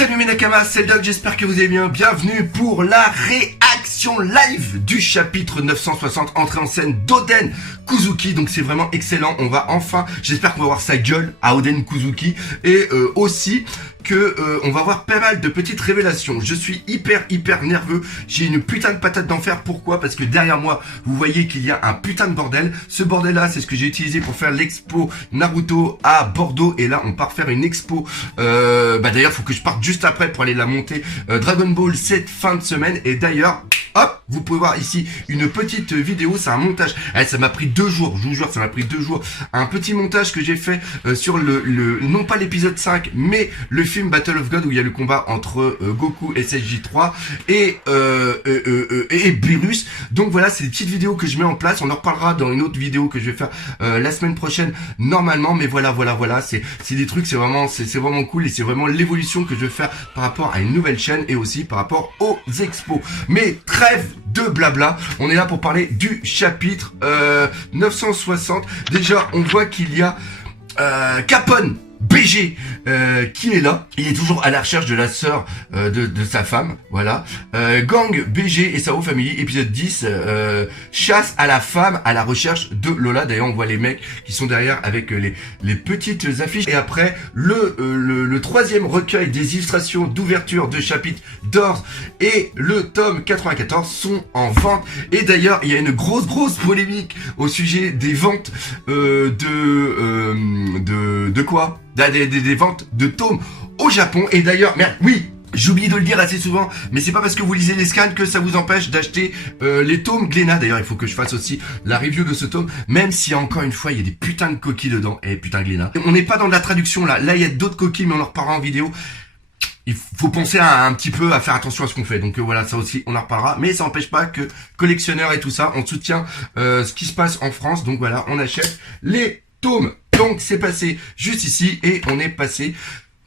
Salut mes nakamas, c'est Doc, j'espère que vous allez bien. Bienvenue pour la réaction live du chapitre 960, entrée en scène d'Oden Kuzuki. Donc c'est vraiment excellent, on va enfin, j'espère qu'on va voir sa gueule à Oden Kuzuki. Et aussi que on va voir pas mal de petites révélations. Je suis hyper nerveux, j'ai une putain de patate d'enfer. Pourquoi? Parce que derrière moi, vous voyez qu'il y a un putain de bordel. Ce bordel là, c'est ce que j'ai utilisé pour faire l'expo Naruto à Bordeaux. Et là, on part faire une expo, d'ailleurs, faut que je parte juste après pour aller la monter, Dragon Ball cette fin de semaine. Et d'ailleurs, hop, vous pouvez voir ici une petite vidéo, c'est un montage. Ça m'a pris 2 jours, je vous jure, ça m'a pris 2 jours. Un petit montage que j'ai fait sur non pas l'épisode 5, mais le film Battle of God où il y a le combat entre Goku SSJ3 et Beerus. Donc voilà, c'est des petites vidéos que je mets en place. On en reparlera dans une autre vidéo que je vais faire la semaine prochaine normalement. Mais voilà, c'est des trucs, c'est vraiment cool et c'est vraiment l'évolution que je veux faire par rapport à une nouvelle chaîne et aussi par rapport aux expos. Mais trêve de blabla, on est là pour parler du chapitre 960. Déjà, on voit qu'il y a Capone BG qui est là, il est toujours à la recherche de la sœur de sa femme, voilà. Gang BG et Sao Family, épisode 10, chasse à la femme à la recherche de Lola. D'ailleurs on voit les mecs qui sont derrière avec les petites affiches. Et après le troisième recueil des illustrations d'ouverture de chapitre d'Ors et le tome 94 sont en vente. Et d'ailleurs il y a une grosse polémique au sujet des ventes de quoi? Des ventes de tomes au Japon. Et d'ailleurs, merde, oui, j'oublie de le dire assez souvent, mais c'est pas parce que vous lisez les scans que ça vous empêche d'acheter les tomes Glénat. D'ailleurs, il faut que je fasse aussi la review de ce tome, même si encore une fois, il y a des putains de coquilles dedans. Et putain Glénat. On n'est pas dans de la traduction là. Là, il y a d'autres coquilles, mais on en reparlera en vidéo. Il faut penser un petit peu à faire attention à ce qu'on fait. Donc voilà, ça aussi, on en reparlera. Mais ça n'empêche pas que collectionneurs et tout ça, on soutient ce qui se passe en France. Donc voilà, on achète les tomes. Donc c'est passé juste ici et on est passé.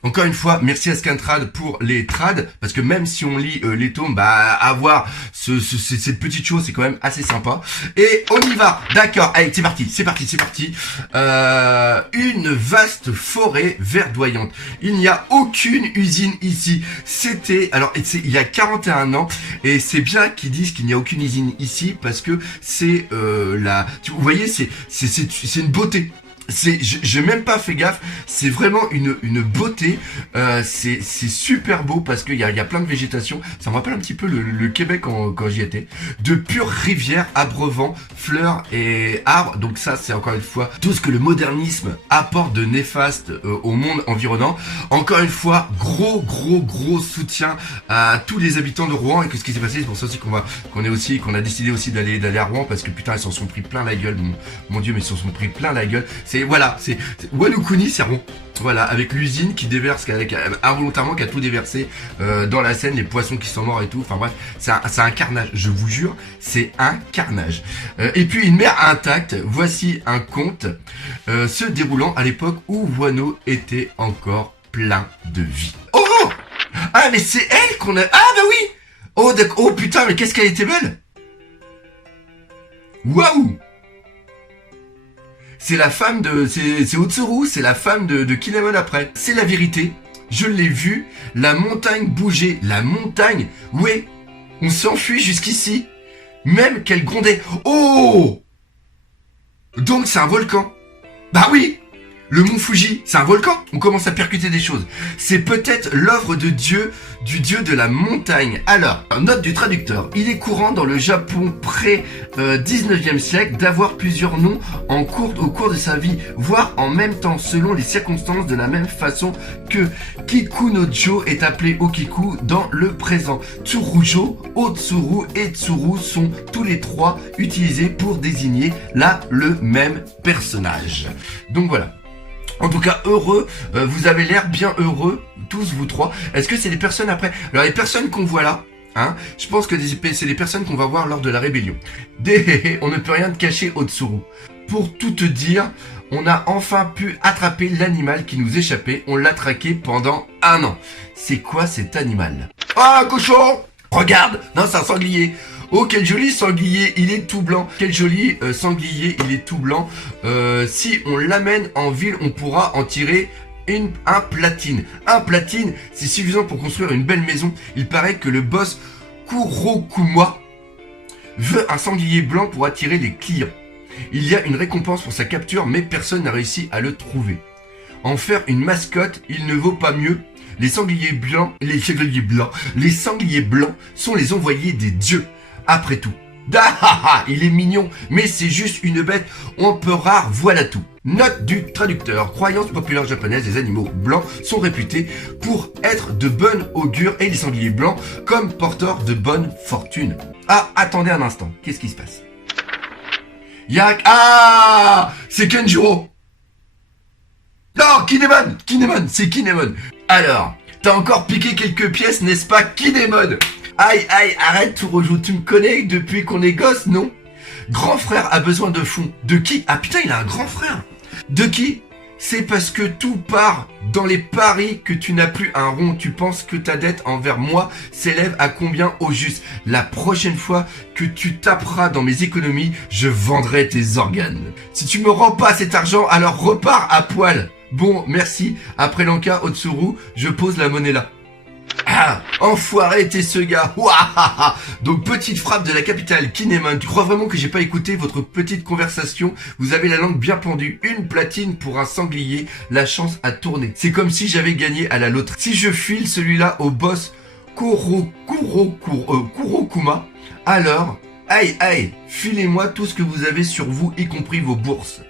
Encore une fois, merci à Scantrad pour les trades, parce que même si on lit les tomes, avoir cette petite chose, c'est quand même assez sympa. Et on y va, d'accord, allez, c'est parti. Une vaste forêt verdoyante. Il n'y a aucune usine ici. Il y a 41 ans, et c'est bien qu'ils disent qu'il n'y a aucune usine ici, parce que c'est vous voyez, c'est une beauté. J'ai même pas fait gaffe, c'est vraiment une beauté, c'est super beau parce qu'il y a plein de végétation. Ça me rappelle un petit peu le Québec quand j'y étais. De pures rivières abreuvant fleurs et arbres. Donc ça, c'est encore une fois tout ce que le modernisme apporte de néfaste au monde environnant. Encore une fois, gros soutien à tous les habitants de Rouen. Et que ce qui s'est passé, c'est pour ça aussi qu'on a décidé aussi d'aller à Rouen, parce que putain, ils s'en sont pris plein la gueule. Mon Dieu, mais ils s'en sont pris plein la gueule. C'est Wano-kuni, c'est rond. Voilà, avec l'usine qui déverse, involontairement, qui a tout déversé dans la Seine, les poissons qui sont morts et tout. Enfin bref, c'est un carnage. Je vous jure, c'est un carnage. Et puis une mer intacte. Voici un conte se déroulant à l'époque où Wano était encore plein de vie. Oh, ah mais c'est elle qu'on a. Ah bah oui. Oh d'accord. Oh putain, mais qu'est-ce qu'elle était belle. Waouh. C'est la femme c'est Otsuru, c'est la femme de Kinemon après. C'est la vérité. Je l'ai vu, la montagne bouger. La montagne, ouais, on s'enfuit jusqu'ici. Même qu'elle grondait. Oh! Donc c'est un volcan. Bah oui! Le mont Fuji, c'est un volcan. On commence à percuter des choses. C'est peut-être l'œuvre de Dieu, du dieu de la montagne. Alors, note du traducteur. Il est courant dans le Japon pré-19e siècle d'avoir plusieurs noms au cours de sa vie, voire en même temps selon les circonstances, de la même façon que Kikunojo est appelé Okiku dans le présent. Tsurujo, Otsuru et Tsuru sont tous les trois utilisés pour désigner le même personnage. Donc voilà. En tout cas, heureux, vous avez l'air bien heureux, tous vous trois. Est-ce que c'est des personnes après? Alors les personnes qu'on voit là, je pense que c'est des personnes qu'on va voir lors de la rébellion. On ne peut rien te cacher, Otsuru. Pour tout te dire, on a enfin pu attraper l'animal qui nous échappait. On l'a traqué pendant 1 an. C'est quoi cet animal? Ah, cochon! Regarde! Non, c'est un sanglier. Oh, quel joli sanglier, il est tout blanc. Quel joli sanglier, il est tout blanc. Si on l'amène en ville, on pourra en tirer un platine. Un platine, c'est suffisant pour construire une belle maison. Il paraît que le boss Kurokuma veut un sanglier blanc pour attirer les clients. Il y a une récompense pour sa capture, mais personne n'a réussi à le trouver. En faire une mascotte, il ne vaut pas mieux. Les sangliers blancs sont les envoyés des dieux. Après tout. Il est mignon, mais c'est juste une bête, on peut rare, voilà tout. Note du traducteur. Croyance populaire japonaise, les animaux blancs sont réputés pour être de bonne augure et les sangliers blancs comme porteurs de bonne fortune. Ah, attendez un instant, qu'est-ce qui se passe? C'est Kenjuro. Non, Kinemon, c'est Kinemon. Alors, t'as encore piqué quelques pièces, n'est-ce pas, Kinemon? Aïe, arrête, tout rejoue, tu me connais depuis qu'on est gosse, non? Grand frère a besoin de fonds. De qui? Ah putain, il a un grand frère. De qui? C'est parce que tout part dans les paris que tu n'as plus un rond. Tu penses que ta dette envers moi s'élève à combien au juste? La prochaine fois que tu taperas dans mes économies, je vendrai tes organes. Si tu me rends pas cet argent, alors repars à poil. Bon, merci. Après l'enca Otsuru, je pose la monnaie là. Ah, enfoiré t'es ce gars. Ouahaha. Donc petite frappe de la capitale Kinemon. Tu crois vraiment que j'ai pas écouté votre petite conversation? Vous avez la langue bien pendue. Une platine pour un sanglier. La chance a tourné. C'est comme si j'avais gagné à la loterie. Si je file celui-là au boss Kurokuma, alors, aïe, filez-moi tout ce que vous avez sur vous, y compris vos bourses.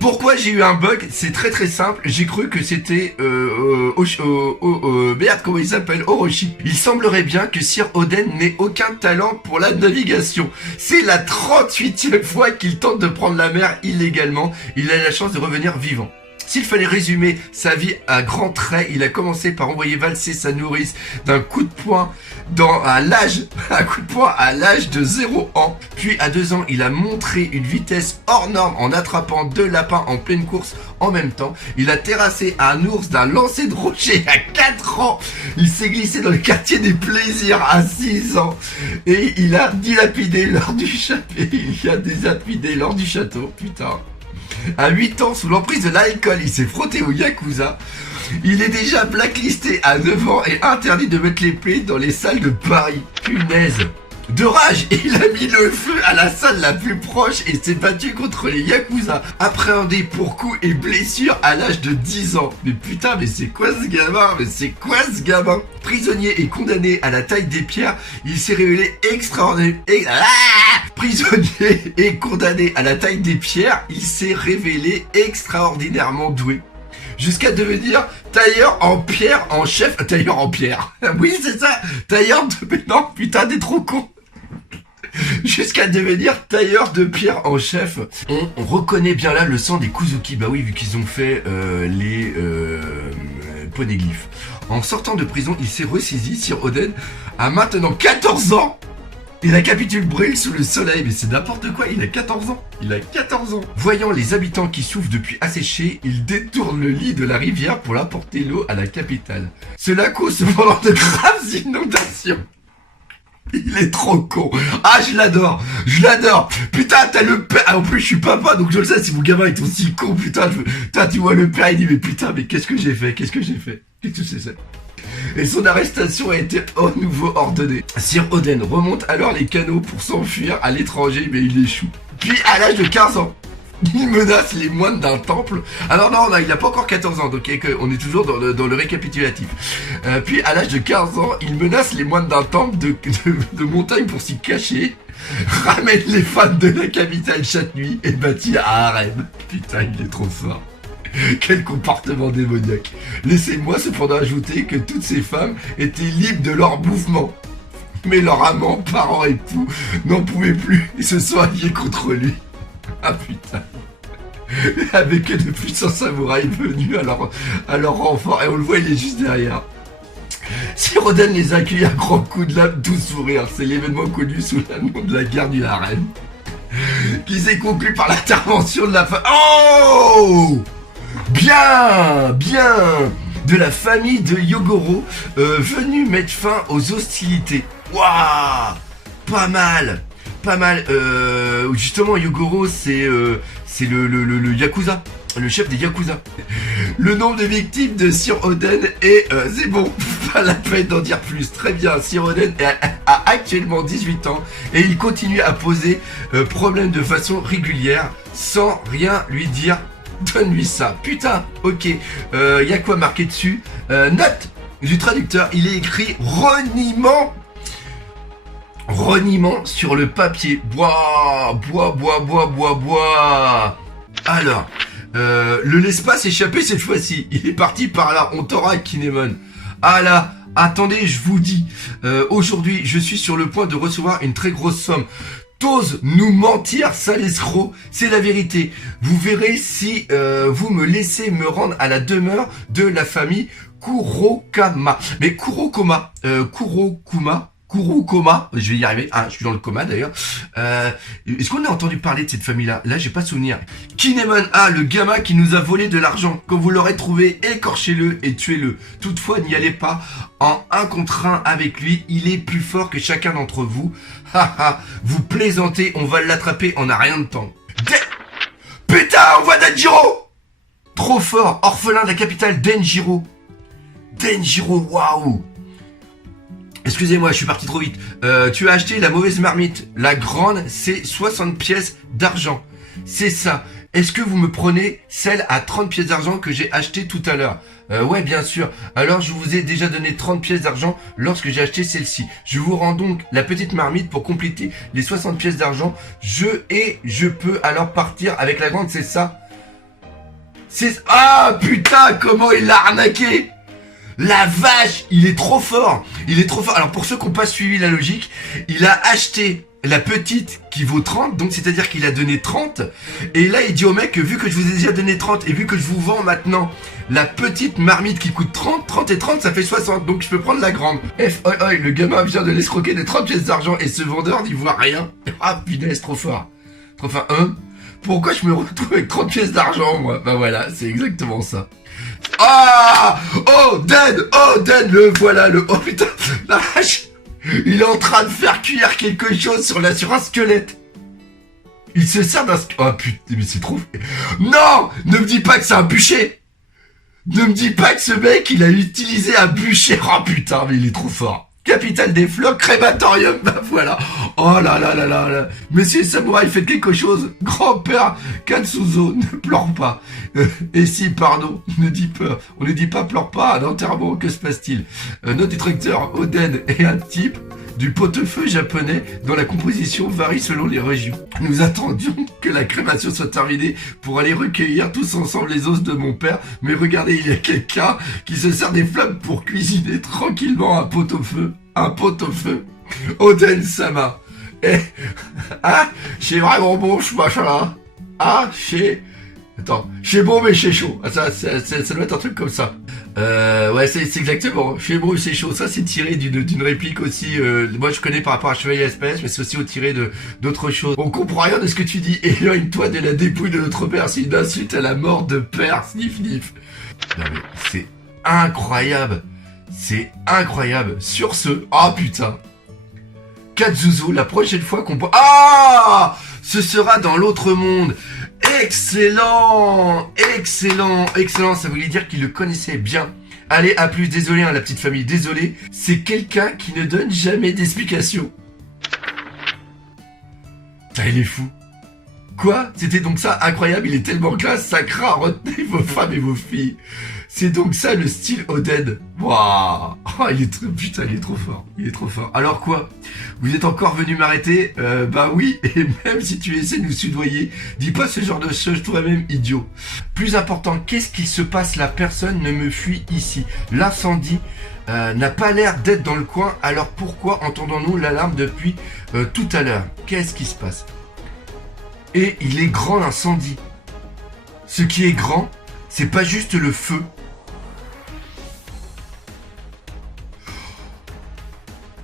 Pourquoi j'ai eu un bug? C'est très simple. J'ai cru que c'était merde, comment il s'appelle? Orochi. Il semblerait bien que Sir Oden n'ait aucun talent pour la navigation. C'est la 38e fois qu'il tente de prendre la mer illégalement. Il a la chance de revenir vivant. S'il fallait résumer sa vie à grands traits, il a commencé par envoyer valser sa nourrice d'un coup de poing à l'âge de 0 ans. Puis à 2 ans, il a montré une vitesse hors norme en attrapant 2 lapins en pleine course en même temps. Il a terrassé un ours d'un lancer de rocher à 4 ans. Il s'est glissé dans le quartier des plaisirs à 6 ans. Et il a dilapidé lors du château. Putain. À 8 ans, sous l'emprise de l'alcool, il s'est frotté au Yakuza. Il est déjà blacklisté à 9 ans et interdit de mettre les pieds dans les salles de Paris. Punaise. De rage, il a mis le feu à la salle la plus proche et s'est battu contre les Yakuza. Appréhendé pour coups et blessures à l'âge de 10 ans. Mais putain, mais c'est quoi ce gamin? Prisonnier et condamné à la taille des pierres, il s'est révélé Prisonnier et condamné à la taille des pierres, il s'est révélé extraordinairement doué. Jusqu'à devenir tailleur en pierre en chef. Tailleur en pierre. Oui, c'est ça. Tailleur de... Mais non, putain, t'es trop con. Jusqu'à devenir tailleur de pierre en chef. On reconnaît bien là le sang des Kuzuki. Bah oui, vu qu'ils ont fait les poneglyphes. En sortant de prison, il s'est ressaisi. Sir Oden a maintenant 14 ans. Et la capitule brûle sous le soleil, mais c'est n'importe quoi, il a 14 ans. Voyant les habitants qui souffrent depuis assécher, il détourne le lit de la rivière pour apporter l'eau à la capitale. Cela cause cependant de graves inondations. Il est trop con. Ah, je l'adore. Putain, t'as le père. Ah, en plus, je suis papa, donc je le sais, si mon gamin est aussi con, putain, tu vois le père, il dit, mais putain, mais qu'est-ce que j'ai fait? Qu'est-ce que c'est ça? Et son arrestation a été au nouveau ordonnée. Sir Oden remonte alors les canaux pour s'enfuir à l'étranger, mais il échoue. Puis à l'âge de 15 ans, il menace les moines d'un temple. Alors non, il n'a pas encore 14 ans, donc on est toujours dans le récapitulatif. Puis à l'âge de 15 ans, il menace les moines d'un temple de montagne pour s'y cacher, ramène les femmes de la capitale chaque nuit et bâtit un harem. Putain, il est trop fort. Quel comportement démoniaque. Laissez-moi cependant ajouter que toutes ces femmes étaient libres de leur mouvement. Mais leur amant, parent, époux n'en pouvaient plus et se sont alliés contre lui. Ah putain. Avec de puissants samouraïs venus à leur renfort, et on le voit, il est juste derrière. Sir Oden les accueille à grands coups de lame, tout sourire. C'est l'événement connu sous le nom de la guerre du harem, qui s'est conclu par l'intervention de la femme. Oh! Bien de la famille de Yogoro, venue mettre fin aux hostilités. Waouh, pas mal. pas mal. Justement, Yogoro, c'est le Yakuza. Le chef des Yakuza. Le nombre de victimes de Sir Oden est... c'est bon, pas la peine d'en dire plus. Très bien, Sir Oden a actuellement 18 ans et il continue à poser problème de façon régulière sans rien lui dire. Donne-lui ça. Putain, ok. Y a quoi marqué dessus? Note du traducteur, il est écrit reniement. Reniement sur le papier. Bois. Alors... le laisse-pas s'échapper cette fois-ci. Il est parti par là. On t'aura, Kinemon. Ah là, attendez, je vous dis. Aujourd'hui, je suis sur le point de recevoir une très grosse somme. T'oses nous mentir, sale escroc. C'est la vérité. Vous verrez si vous me laissez me rendre à la demeure de la famille Kurokama. Mais Kurokuma, Kurokuma, je vais y arriver. Ah, je suis dans le coma d'ailleurs. Est-ce qu'on a entendu parler de cette famille-là? Là, j'ai pas souvenir. Kinemon A, le gamin qui nous a volé de l'argent. Quand vous l'aurez trouvé, écorchez-le et tuez-le. Toutefois, n'y allez pas en 1 contre 1 avec lui. Il est plus fort que chacun d'entre vous. Haha, vous plaisantez, on va l'attraper en un rien de temps. Putain, on voit Denjiro! Trop fort, orphelin de la capitale, Denjiro. Denjiro, waouh! Excusez-moi, je suis parti trop vite. Tu as acheté la mauvaise marmite. La grande, c'est 60 pièces d'argent. C'est ça. Est-ce que vous me prenez celle à 30 pièces d'argent que j'ai achetée tout à l'heure? Ouais, bien sûr. Alors, je vous ai déjà donné 30 pièces d'argent lorsque j'ai acheté celle-ci. Je vous rends donc la petite marmite pour compléter les 60 pièces d'argent. Je peux alors partir avec la grande, c'est ça? Ah, putain, comment il l'a arnaqué! La vache, il est trop fort. Il est trop fort. Alors pour ceux qui n'ont pas suivi la logique, il a acheté la petite qui vaut 30, donc c'est-à-dire qu'il a donné 30. Et là, il dit au mec que vu que je vous ai déjà donné 30 et vu que je vous vends maintenant la petite marmite qui coûte 30 et 30, ça fait 60. Donc je peux prendre la grande. Le gamin vient de l'escroquer des 30 pièces d'argent et ce vendeur n'y voit rien. Ah punaise, trop fort. Trop fort. Pourquoi je me retrouve avec 30 pièces d'argent, moi? Bah voilà, c'est exactement ça. Ah! Oh, Den, le voilà, oh putain, la vache! Il est en train de faire cuire quelque chose sur un squelette. Il se sert d'un squelette. Oh putain, mais c'est trop... Non! Ne me dis pas que c'est un bûcher! Ne me dis pas que ce mec, il a utilisé un bûcher. Oh putain, mais il est trop fort. Capitale des fleurs, crématorium, bah voilà. Oh là là là là là. Monsieur Samouraï, faites quelque chose. Grand-père Katsuzo, ne pleure pas. Et si, pardon, on ne dit pas pleure pas à l'enterrement, que se passe-t-il? Notre détracteur Oden est un type du pot-au-feu japonais dont la composition varie selon les régions. Nous attendions que la crémation soit terminée pour aller recueillir tous ensemble les os de mon père, mais regardez, il y a quelqu'un qui se sert des flammes pour cuisiner tranquillement un pot-au-feu. Un pot-au-feu. Oden-sama. C'est vraiment bon ce machin-là. Chez bon mais chez chaud. Ça doit être un truc comme ça. Ouais, c'est exactement. Chez bon c'est chaud. Ça c'est tiré d'une réplique aussi. Moi je connais par rapport à Chevalier SPS, mais c'est aussi tiré d'autres choses. On comprend rien de ce que tu dis. Éloigne-toi de la dépouille de notre père. C'est une insulte à la mort de père. Sniff nif. Non mais c'est incroyable. C'est incroyable. Sur ce, oh putain. Katsuzo, la prochaine fois qu'on... Ah! Ce sera dans l'autre monde. Excellent, ça voulait dire qu'il le connaissait bien. Allez, à plus, désolé la petite famille, désolé. C'est quelqu'un qui ne donne jamais d'explication. Il est fou. Quoi? C'était donc ça, incroyable, il est tellement classe, ça craint, retenez vos femmes et vos filles. C'est donc ça le style Oden. Waouh, oh, il est trop fort. Il est trop fort. Alors quoi? Vous êtes encore venu m'arrêter? Bah oui, et même si tu essaies de nous soudoyer, dis pas ce genre de choses toi-même, idiot. Plus important, qu'est-ce qui se passe là? Personne ne me fuit ici. L'incendie n'a pas l'air d'être dans le coin, alors pourquoi entendons-nous l'alarme depuis tout à l'heure? Qu'est-ce qui se passe? Et il est grand l'incendie. Ce qui est grand, c'est pas juste le feu.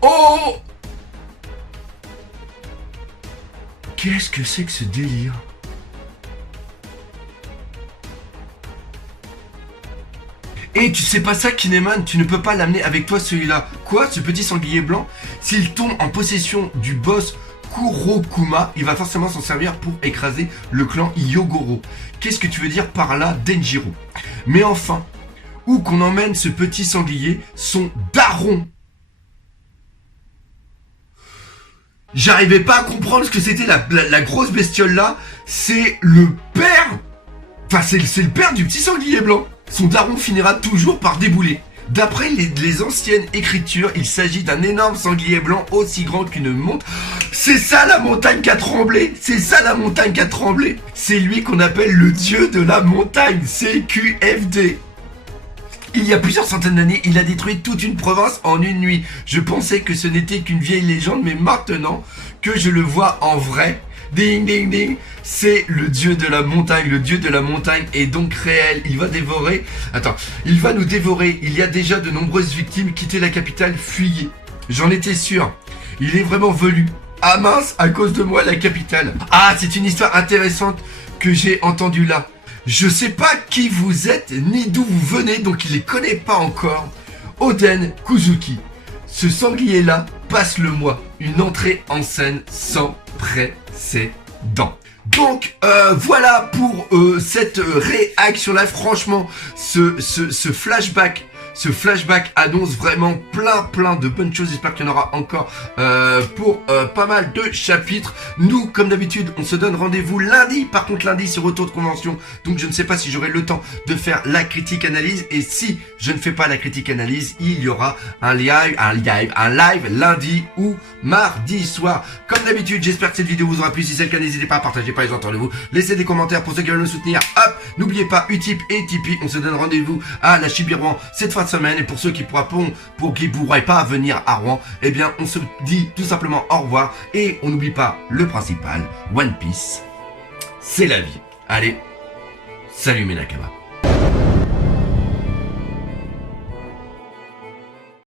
Oh! Qu'est-ce que c'est que ce délire? Et tu sais pas ça, Kinemon, tu ne peux pas l'amener avec toi celui-là. Quoi, ce petit sanglier blanc? S'il tombe en possession du boss Kurokuma, il va forcément s'en servir pour écraser le clan Hyogoro. Qu'est-ce que tu veux dire par là, Denjiro? Mais enfin, où qu'on emmène ce petit sanglier, son daron? J'arrivais pas à comprendre ce que c'était la grosse bestiole là. C'est le père. Enfin, c'est le père du petit sanglier blanc. Son daron finira toujours par débouler. D'après les anciennes écritures, il s'agit d'un énorme sanglier blanc aussi grand qu'une montagne. C'est ça la montagne qui a tremblé. C'est ça la montagne qui a tremblé. C'est lui qu'on appelle le dieu de la montagne. CQFD. Il y a plusieurs centaines d'années, il a détruit toute une province en une nuit. Je pensais que ce n'était qu'une vieille légende, mais maintenant que je le vois en vrai, ding ding ding, c'est le dieu de la montagne. Le dieu de la montagne est donc réel. Il va dévorer... Attends, il va nous dévorer. Il y a déjà de nombreuses victimes. Quitter la capitale, fuyez. J'en étais sûr. Il est vraiment velu. Ah mince, à cause de moi, la capitale. Ah, c'est une histoire intéressante que j'ai entendue là. Je sais pas qui vous êtes, ni d'où vous venez, donc il les connaît pas encore. Oden Kuzuki. Ce sanglier-là passe le moi. Une entrée en scène sans précédent. Donc voilà pour cette réaction là. Franchement, ce flashback annonce vraiment plein de bonnes choses. J'espère qu'il y en aura encore pour pas mal de chapitres. Nous, comme d'habitude, on se donne rendez-vous lundi. Par contre, lundi, c'est retour de convention. Donc, je ne sais pas si j'aurai le temps de faire la critique analyse. Et si je ne fais pas la critique analyse, il y aura un live lundi ou mardi soir. Comme d'habitude, j'espère que cette vidéo vous aura plu. Si c'est le cas, n'hésitez pas à partager, pas les entendez-vous. Laissez des commentaires pour ceux qui veulent me soutenir. Hop, n'oubliez pas Utip et Tipeee. On se donne rendez-vous à la Chibi-Rouen cette fois de semaine. Et pour ceux qui pourraient pas venir à Rouen, eh bien on se dit tout simplement au revoir. Et on n'oublie pas le principal, One Piece, c'est la vie. Allez, salut mes Nakama.